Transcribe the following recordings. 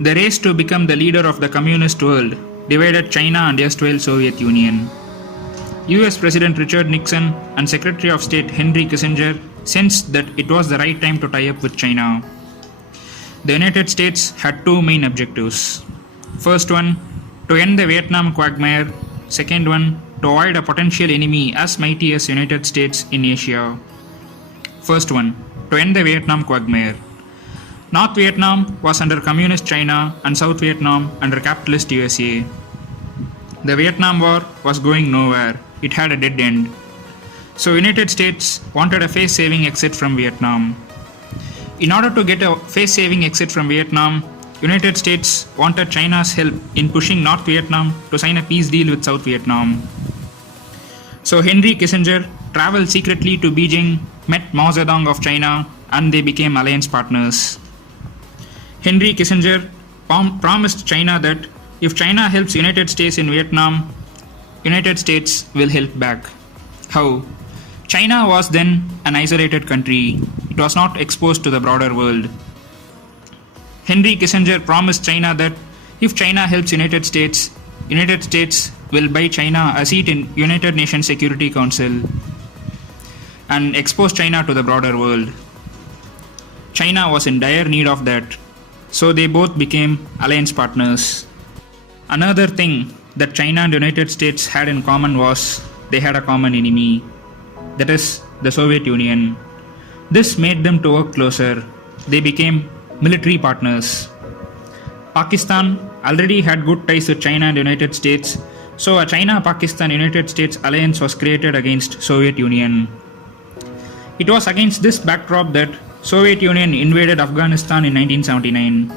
The race to become the leader of the communist world divided China and erstwhile Soviet Union. US President Richard Nixon and Secretary of State Henry Kissinger sensed that it was the right time to tie up with China. The United States had two main objectives. First one, to end the Vietnam quagmire. Second one, to avoid a potential enemy as mighty as United States in Asia. First one, to end the Vietnam quagmire. North Vietnam was under communist China and South Vietnam under capitalist USA. The Vietnam War was going nowhere. It had a dead end. So United States wanted a face-saving exit from Vietnam. In order to get a face-saving exit from Vietnam, United States wanted China's help in pushing North Vietnam to sign a peace deal with South Vietnam. So Henry Kissinger traveled secretly to Beijing, met Mao Zedong of China, and they became alliance partners. Henry Kissinger promised China that if China helps United States in Vietnam, United States will help back. How? China was then an isolated country. It was not exposed to the broader world. Henry Kissinger promised China that if China helps United States will buy China a seat in United Nations Security Council and expose China to the broader world. China was in dire need of that, so they both became alliance partners. Another thing that China and United States had in common was they had a common enemy, that is the Soviet Union. This made them to work closer. They became military partners. Pakistan already had good ties with China and United States, so a China-Pakistan-United States alliance was created against Soviet Union. It was against this backdrop that Soviet Union invaded Afghanistan in 1979.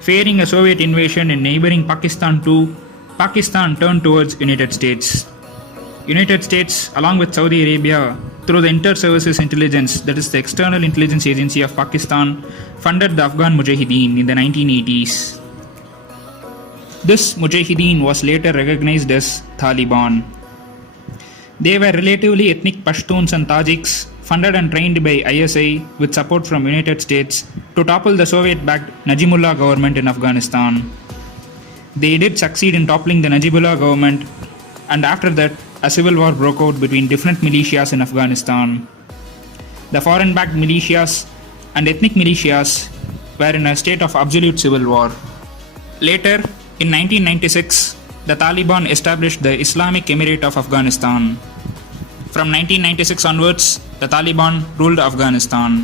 Fearing a Soviet invasion in neighboring Pakistan too, Pakistan turned towards United States. United States, along with Saudi Arabia, through the Inter-Services Intelligence, that is the External Intelligence Agency of Pakistan, funded the Afghan Mujahideen in the 1980s. This Mujahideen was later recognized as Taliban. They were relatively ethnic Pashtuns and Tajiks, funded and trained by ISI with support from United States to topple the Soviet-backed Najibullah government in Afghanistan. They did succeed in toppling the Najibullah government, and after that, a civil war broke out between different militias in Afghanistan. The foreign-backed militias and ethnic militias were in a state of absolute civil war. Later, in 1996, the Taliban established the Islamic Emirate of Afghanistan. From 1996 onwards, the Taliban ruled Afghanistan.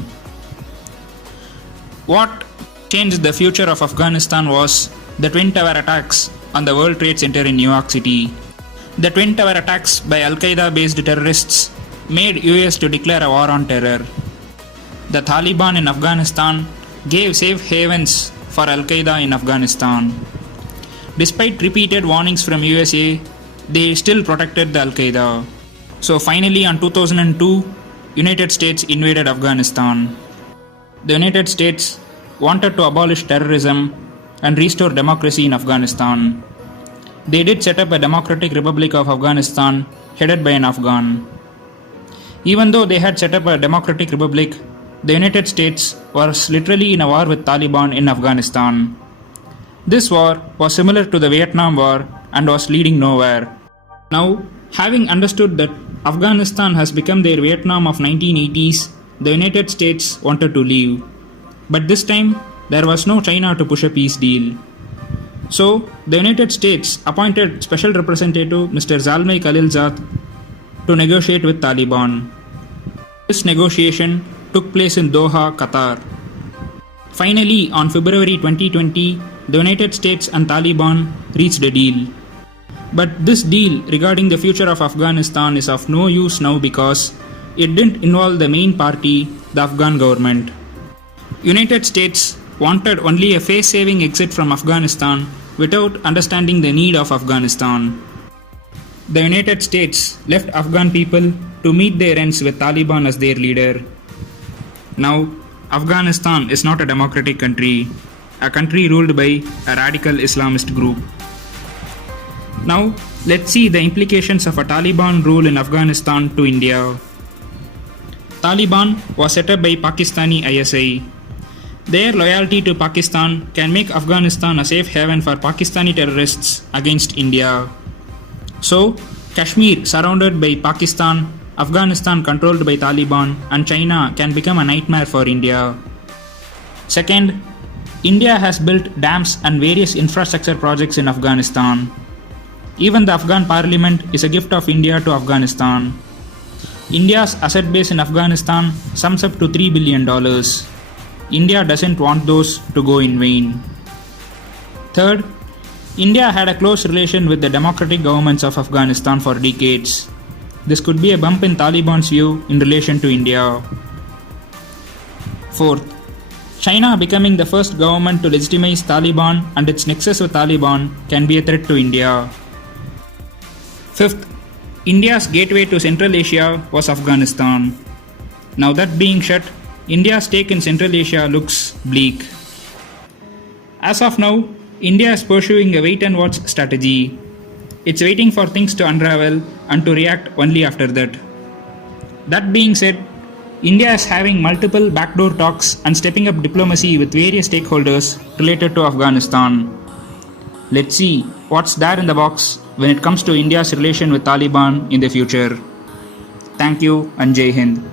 What changed the future of Afghanistan was the Twin Tower attacks on the World Trade Center in New York City. The Twin Tower attacks by Al-Qaeda-based terrorists made US to declare a war on terror. The Taliban in Afghanistan gave safe havens for Al-Qaeda in Afghanistan. Despite repeated warnings from USA, they still protected the Al-Qaeda. So finally on 2002, United States invaded Afghanistan. The United States wanted to abolish terrorism and restore democracy in Afghanistan. They did set up a Democratic Republic of Afghanistan headed by an Afghan. Even though they had set up a Democratic Republic, the United States was literally in a war with Taliban in Afghanistan. This war was similar to the Vietnam War and was leading nowhere. Now, having understood that Afghanistan has become their Vietnam of 1980s, the United States wanted to leave. But this time, there was no China to push a peace deal. So, the United States appointed Special Representative Mr. Zalmay Khalilzad to negotiate with Taliban. This negotiation took place in Doha, Qatar. Finally, on February 2020, the United States and Taliban reached a deal. But this deal regarding the future of Afghanistan is of no use now because it didn't involve the main party, the Afghan government. United States wanted only a face-saving exit from Afghanistan without understanding the need of Afghanistan. The United States left Afghan people to meet their ends with Taliban as their leader. Now, Afghanistan is not a democratic country, a country ruled by a radical Islamist group. Now, let's see the implications of a Taliban rule in Afghanistan to India. Taliban was set up by Pakistani ISI. Their loyalty to Pakistan can make Afghanistan a safe haven for Pakistani terrorists against India. So, Kashmir surrounded by Pakistan, Afghanistan controlled by Taliban, and China can become a nightmare for India. Second, India has built dams and various infrastructure projects in Afghanistan. Even the Afghan parliament is a gift of India to Afghanistan. India's asset base in Afghanistan sums up to $3 billion. India doesn't want those to go in vain. Third, India had a close relation with the democratic governments of Afghanistan for decades. This could be a bump in Taliban's view in relation to India. Fourth, China becoming the first government to legitimize Taliban and its nexus with Taliban can be a threat to India. Fifth, India's gateway to Central Asia was Afghanistan. Now that being shut, India's stake in Central Asia looks bleak. As of now, India is pursuing a wait and watch strategy. It's waiting for things to unravel and to react only after that. That being said, India is having multiple backdoor talks and stepping up diplomacy with various stakeholders related to Afghanistan. Let's see what's there in the box when it comes to India's relation with Taliban in the future. Thank you and Jai Hind.